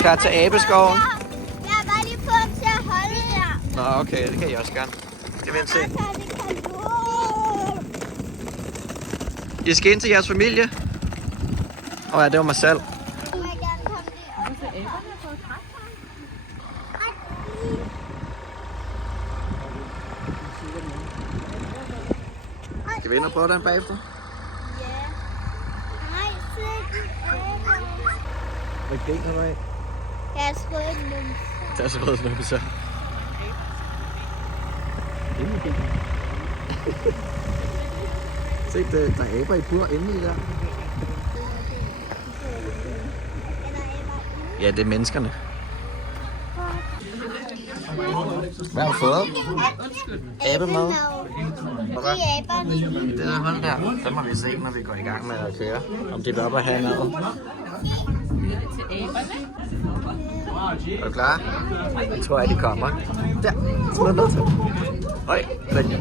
klar til abeskoven? Jeg er bare lige på til at holde der. Nå, okay, det kan jeg også gerne. Skal vi ind se? I skal ind til jeres familie? Ja, det var mig selv. Skal vi ind og prøve den bagefter? Hvad griner du af? Jeg har skåret en numse. Det er så rødt numse. Se, der er aber i bur inde der. Ja, det er menneskerne. Hvad har du fået? Abemad. Det er aberne. Det der hold der, så må vi se, når vi går i gang med at køre. Om det er op at have noget. Er du klar? Jeg tror, at de kommer. Der, så er der noget til. Høj, vent.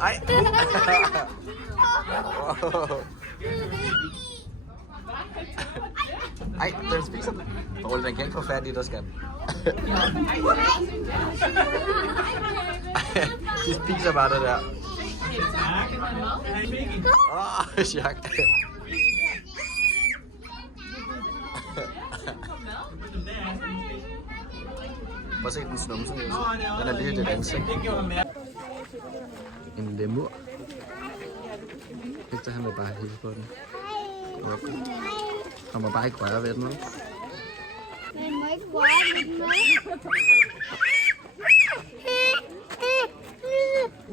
Ej. Ej, den spiser den. Rolig, den kan ikke få fat i dig, skal den. De spiser bare det der. Jacques. Prøv at se den snumse. Den er lige det ansigt. En lemur. Efter han vil bare hilse på den. Okay. Han må bare ikke røre ved den. Man må ikke røre ved den.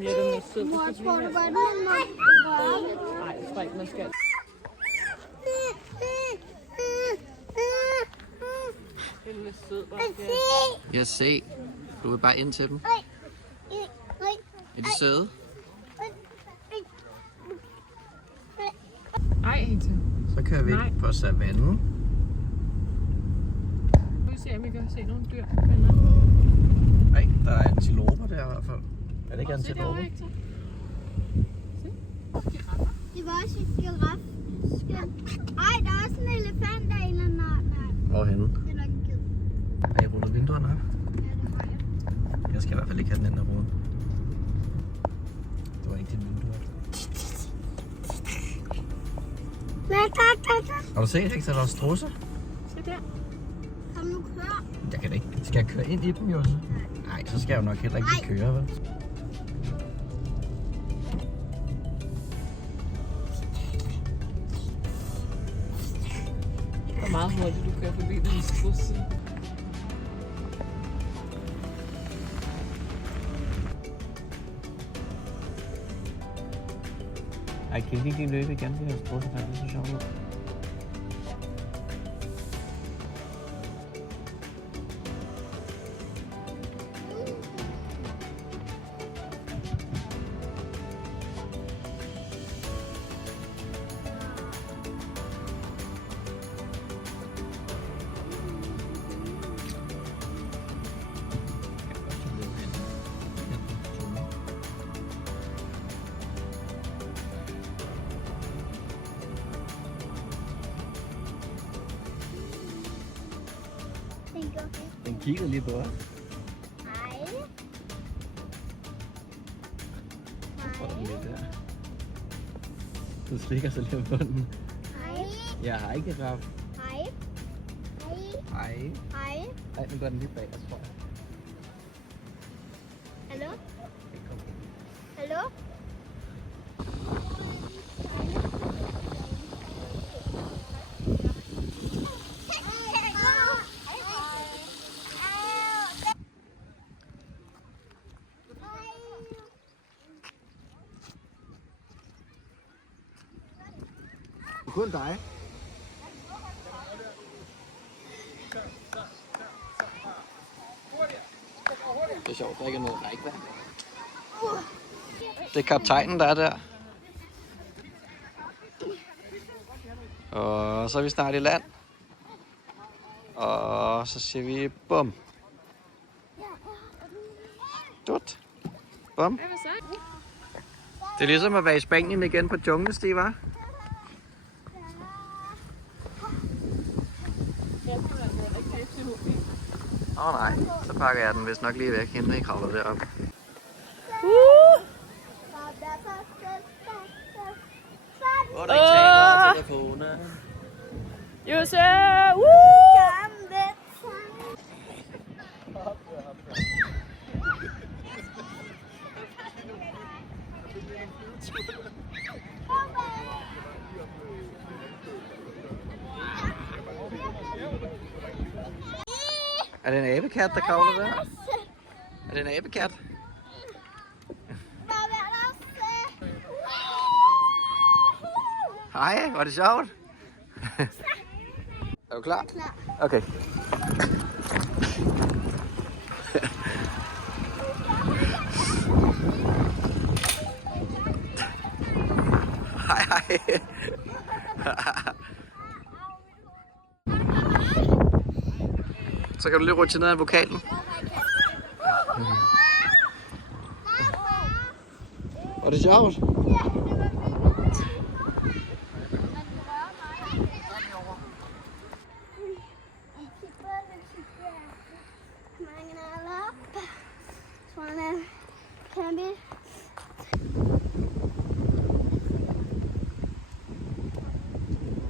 Ja, den er sød. Mor, tror du godt, man må røre ved den? Nej, det tror jeg ikke, man skal. Den er sød. Jeg se. Du vil bare ind til dem. Er de søde? Ej, Hita. Så kører vi Nej. på savannen. Nu vil vi se, om vi kan se nogle dyr. Nej, der er antiloper der i hvert fald. Er det ikke Se derovre, antiloper? Hector. Det var også en giraf. Ej, der er også en elefant der i eller nej. Hvorhenne? Det er nok en ged. Har I rullet vinduerne op? Ja, det har jeg. Jeg skal i hvert fald ikke have den ende af ruden. Det var ikke din vinduer. Har du set, Hector, der er strudse? Se der. Kom nu, kør. Jeg kan da ikke. Skal jeg køre ind i dem, Josse? Nej, så skal jeg jo nok heller ikke køre, vel? Hvor meget hurtigt du kører forbi den strudse. Ej, kan vi ikke lige løbe igen? Det her strudse, der er så sjovt ud. Den kigger lige på os. Hej. Prøv lige der. Du slikker så lige på den. Hej. Ja, hej, giraf. Hej. Hej. Hej. Hej. Ej, nu går den lige bag os, tror jeg. Hallo? Hallo? Kun dig. Det er sjovt, der ikke er noget rækvand. Det er kaptajnen, der er der. Og så er vi snart i land. Og så siger vi bum. Dut. Bum. Det er ligesom at være i Spanien igen på junglesti, hva'? Nej, så pakker jeg den vist nok lige væk, hende I kravler deroppe. Hvor der ikke taler til telefonen. Jose! Er det en abekat, der kravler der? Er det en abekat? Hej, var det sjovt? Er du klar? Klar. Okay. Hej, hej. Så kan du lige rutsche ned ad vokalen. Var det sjovt?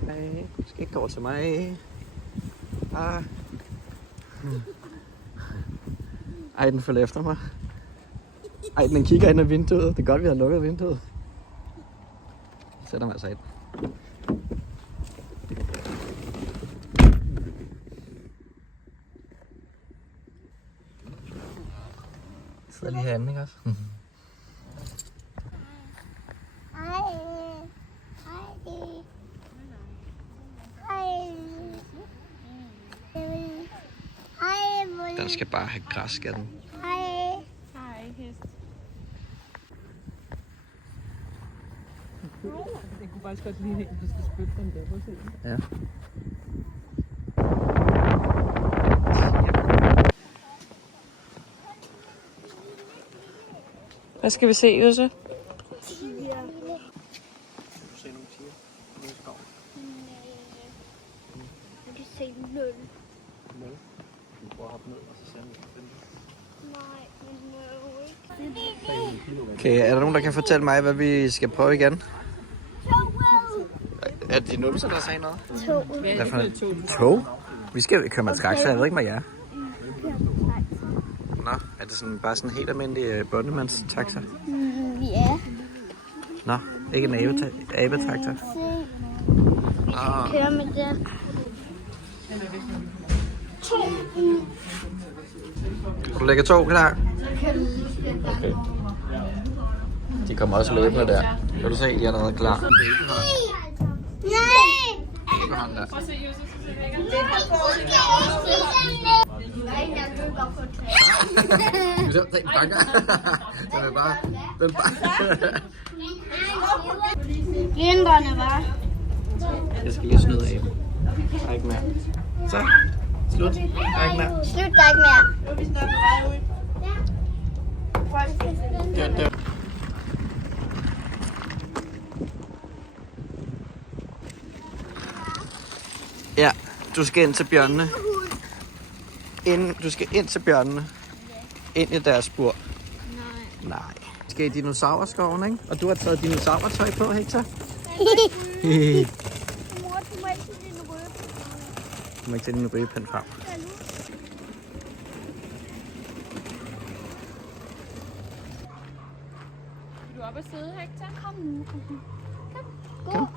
Nej, du skal ikke gå til mig. Ah. Ej, den følger efter mig. Ej, den kigger ind ad vinduet. Det er godt, vi har lukket vinduet. Jeg sætter mig altså ind. Jeg sidder lige herinde, ikke også? Den skal bare have græs, skal den. Hej, hest. Jeg kunne faktisk godt lide, at vi skal spytte den der. Prøv at se den. Ja. Hvad skal vi se, Jose? Se nogle tiger nede i skoven. Jeg kan se 0. 0. Du prøver at hoppe ned, og så sende den. Nej, men ikke. Okay, er der nogen, der kan fortælle mig, hvad vi skal prøve igen? Er det numser, der sagde noget? Hvad for noget? Tog? Vi skal køre med taxa, jeg ved ikke med jer. Nå, er det sådan, bare sådan en helt almindelig bondemands taxa? Ja. Nå, ikke en abetaxa. Kør med den. Du lægger 2 klar? Okay. De kommer også løbende der. Kan du se, de er allerede klar? Nej! Prøv at se, Jose, så ser det Den banker. Den er bare... Den banker. Blinderne, var. Jeg skal lige snyde af. Der er ikke mere. Så. Slut. Der er ikke mere. Slut, der er ikke mere. Det. Ja, du skal ind til bjørnene. Du skal ind til bjørnene. Ind i deres bur. Nej. Vi skal i dinosaurskoven, ikke? Og du har taget dinosaurtøj på, Hector? Mor, du må ikke se din røde. Du må ikke tage din rygepind frem. Vil du op og sidde, Hector? Kom nu. Gå. Gå.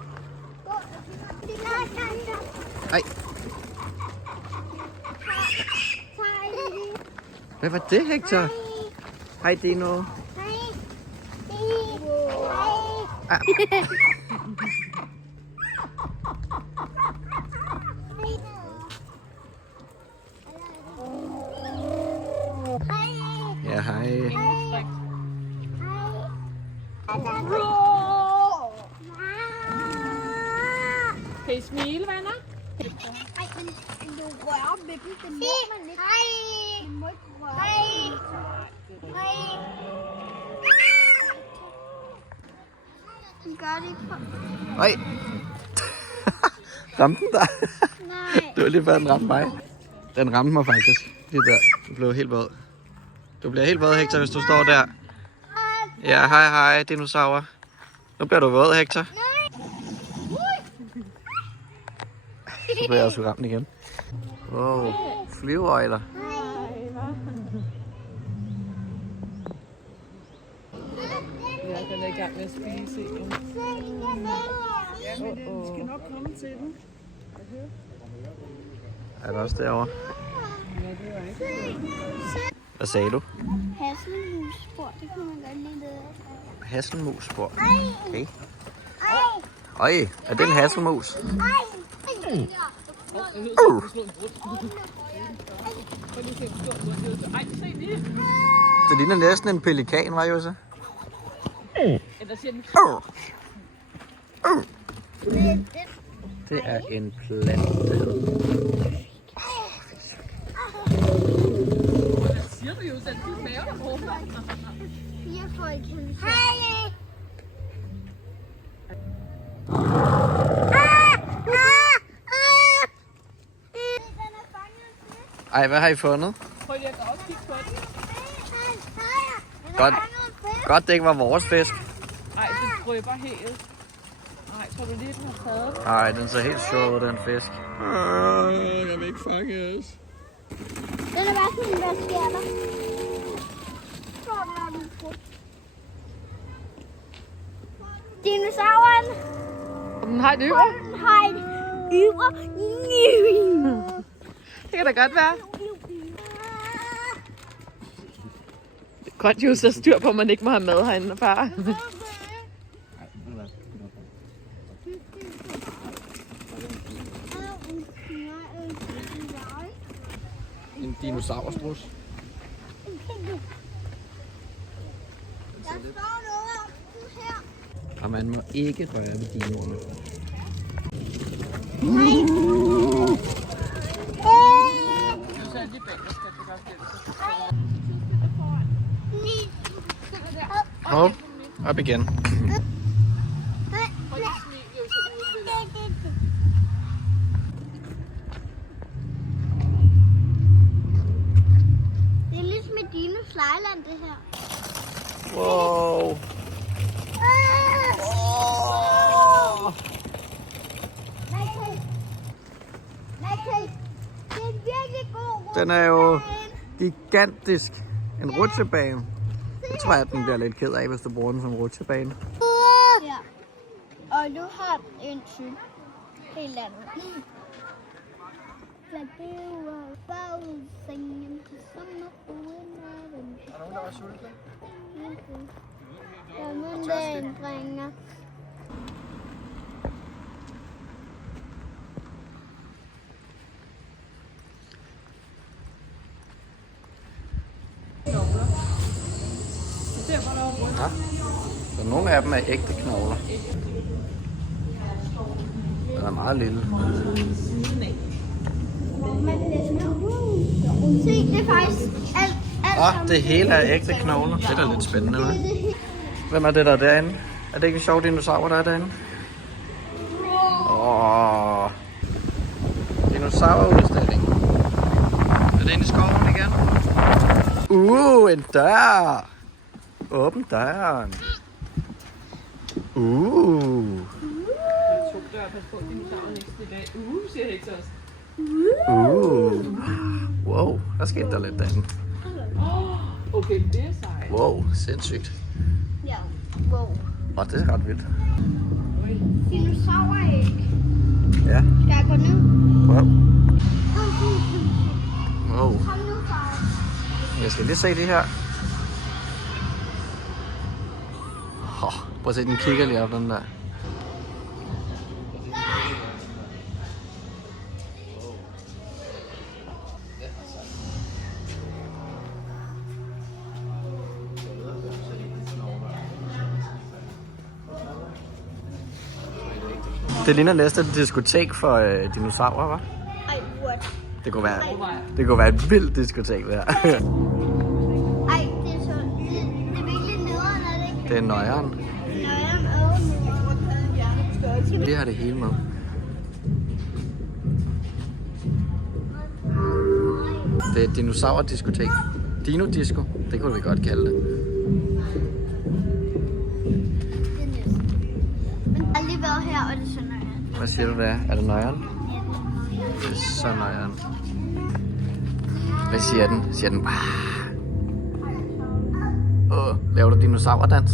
Nej. Ej, hvad var det, Hector? Hej, Dino. Ah. Ja, hej. Kan I smile, venner? Ej, men du rører ved dem. Det må man ikke. Hej. Du må ikke røre. Hej. Den gør det ikke for... Oj. Ramte den dig? Nej. Det var lige før, den ramte mig. Den ramte mig faktisk. Lige der. Du blev helt våd. Du bliver helt våd, Hector, hvis du står der. Ja, hej hej, dinosaurer. Nu bliver du våd, Hector. Så bliver jeg også ramt igen. Wow, flyveøjler. Ja, den er i gang med at spise en. Ja, men den skal nok komme til den. Er der også derovre? Ja, det var ikke. Hvad sagde du? Hasselmusspor, det kunne man godt lide det af. Hasselmusspor. Okay. Øj, er det en hasselmus? Ej, se lige. Det ligner næsten en pelikan, var Jose? Eller siger den. Det er en plante. Hvad siger du, Jose? Det er mave, der råber. Jeg får ikke hende. Hej! Ej, hvad har I fundet? Prøv lige at gå op og kigge på den. Godt det ikke var vores fisk. Ej, den drøber helt. Ej, tror du lige, den har taget den? Ej, den ser helt sjov ud, den fisk. Jeg vil ikke fanges. Den er bare sådan, hvad sker der? Dinosauren! Den har et øver. Den har et yver. Det kan da godt være. Godt, Jose, styr på, at man ikke må have mad herinde, far. En dinosaurstrus. Der står noget her. Og man må ikke røre ved dinoerne. Hov, op igen. Det er ligesom et Dinos Lejland, det her. Wow. Det er virkelig god. Den er jo gigantisk. En rutsjebane. Det tror jeg, at den bliver lidt ked af, hvis du bruger den som rutsjebane. Ja. Og nu har en tynd. Helt andet. Så det var bagsengen til sommerfuglen af den. Er der nogen, der var sultne? Jamen, den bringer. Ja. Så nogle af dem er ægte knogler. Den er meget lille. Se, det er faktisk alt Det hele er ægte knogler. Det er da lidt spændende, hva'? Hvem er det, der er derinde? Er det ikke en sjov dinosaur, der er derinde? Dinosaurudstilling. Er det inde i skoven igen? En dør! Åbn døren. Jeg tog dør, pas på, dinosauren ikke stikker af. Siger Hector også. Wow, der skete der lidt derinde. Okay, det er sejt. Wow, sindssygt. Ja, wow. Det er ret vildt. Dinosauræg. Ja, Skal jeg gå ned? prøv. Wow. Kom nu, far. Jeg skal lige se det her. Prøv at se, den kigger lige op, den der. Det ligner næsten et diskotek for dinosaurer, hva'? Ej, what? Det kunne være et vildt diskotek, det her. Ej, det er virkelig nederen, er det ikke? Det er nøjeren. Nøjeren og Det har det hele med. Det er et dinosaurdiskotek. Dino-disco, det kunne vi godt kalde det. Det er næsten. Men jeg har lige været her, og det er så nøjeren. Hvad siger du der? Er det nøjeren? Ja, det er nøjeren. Det er så nøjeren. Hvad siger den? Siger den? Laver du dinosaurdans?